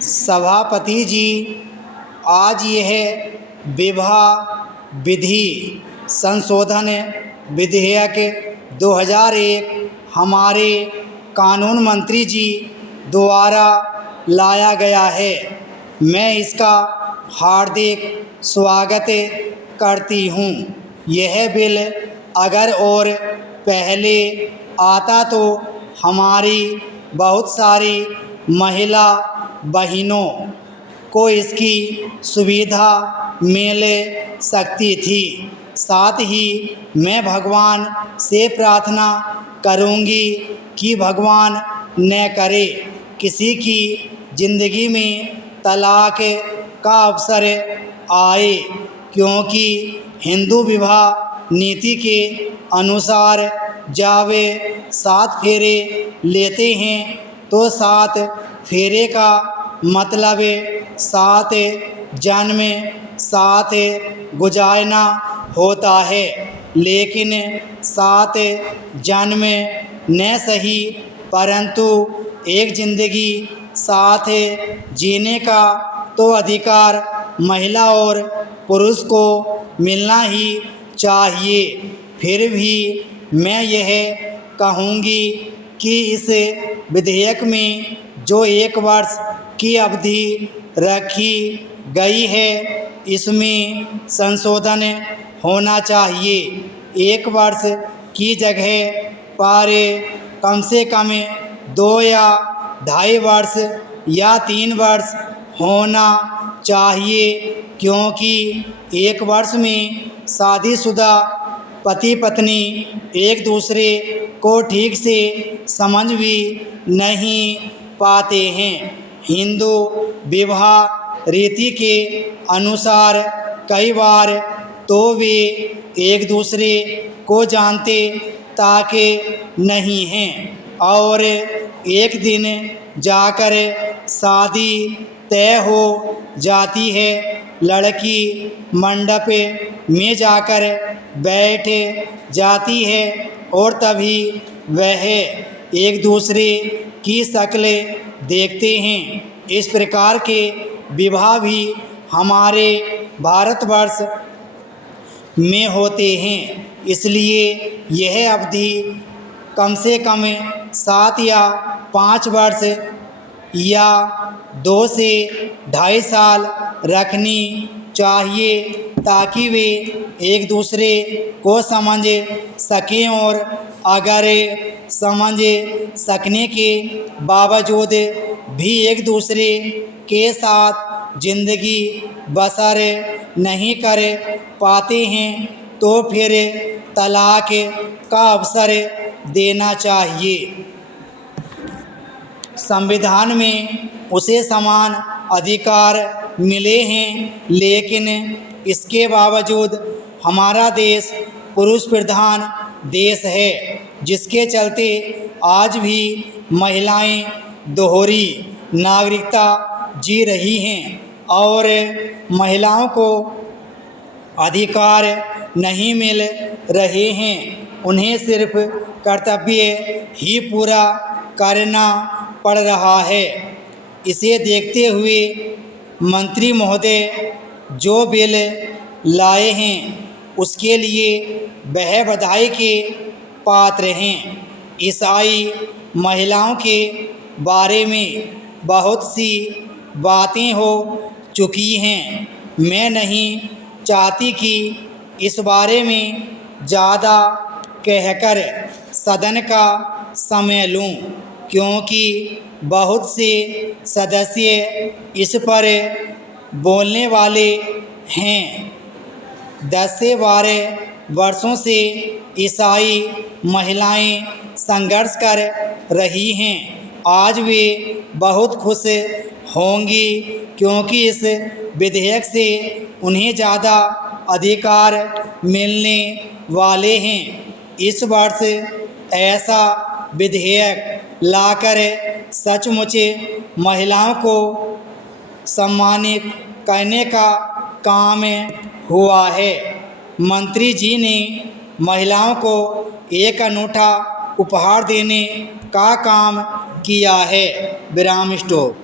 सभापति जी, आज यह विवाह विधि संशोधन विधेयक 2001 हमारे कानून मंत्री जी द्वारा लाया गया है। मैं इसका हार्दिक स्वागत करती हूँ। यह बिल अगर और पहले आता तो हमारी बहुत सारी महिला बहनों को इसकी सुविधा मिल सकती थी। साथ ही मैं भगवान से प्रार्थना करूंगी कि भगवान न करे किसी की ज़िंदगी में तलाक का अवसर आए, क्योंकि हिंदू विवाह नीति के अनुसार जब 7 फेरे लेते हैं तो 7 फेरे का मतलब 7 जन्म 7 गुजारना होता है, लेकिन 7 जन्म न सही परंतु एक ज़िंदगी साथ जीने का तो अधिकार महिला और पुरुष को मिलना ही चाहिए। फिर भी मैं यह कहूँगी कि इस विधेयक में जो 1 वर्ष की अवधि रखी गई है, इसमें संशोधन होना चाहिए। 1 वर्ष की जगह पर कम से कम 2 या 2.5 वर्ष या 3 वर्ष होना चाहिए, क्योंकि 1 वर्ष में शादीशुदा पति पत्नी एक दूसरे को ठीक से समझ भी नहीं पाते हैं। हिंदू विवाह रीति के अनुसार कई बार तो वे एक दूसरे को जानते तक नहीं हैं और एक दिन जाकर शादी तय हो जाती है। लड़की मंडप में जाकर बैठ जाती है और तभी वह एक दूसरे की शक्ल देखते हैं। इस प्रकार के विवाह भी हमारे भारतवर्ष में होते हैं, इसलिए यह अवधि कम से कम 7 या 5 वर्ष या 2 से 2.5 साल रखनी चाहिए, ताकि वे एक दूसरे को समझ सकें और अगर समझ सकने के बावजूद भी एक दूसरे के साथ ज़िंदगी बसर नहीं कर पाते हैं तो फिर तलाक का अवसर देना चाहिए। संविधान में उसे समान अधिकार मिले हैं, लेकिन इसके बावजूद हमारा देश पुरुष प्रधान देश है, जिसके चलते आज भी महिलाएं दोहरी नागरिकता जी रही हैं और महिलाओं को अधिकार नहीं मिल रहे हैं। उन्हें सिर्फ कर्तव्य ही पूरा करना पड़ रहा है। इसे देखते हुए मंत्री महोदय जो बिल लाए हैं उसके लिए वह बधाई के पात्र हैं। ईसाई महिलाओं के बारे में बहुत सी बातें हो चुकी हैं। मैं नहीं चाहती कि इस बारे में ज़्यादा कहकर सदन का समय लूं, क्योंकि बहुत से सदस्य इस पर बोलने वाले हैं। 10 से 12 वर्षों से ईसाई महिलाएं संघर्ष कर रही हैं। आज वे बहुत खुश होंगी, क्योंकि इस विधेयक से उन्हें ज़्यादा अधिकार मिलने वाले हैं। इस वर्ष ऐसा विधेयक लाकर सचमुच महिलाओं को सम्मानित करने का काम हुआ है। मंत्री जी ने महिलाओं को एक अनूठा उपहार देने का काम किया है। विराम स्टॉप।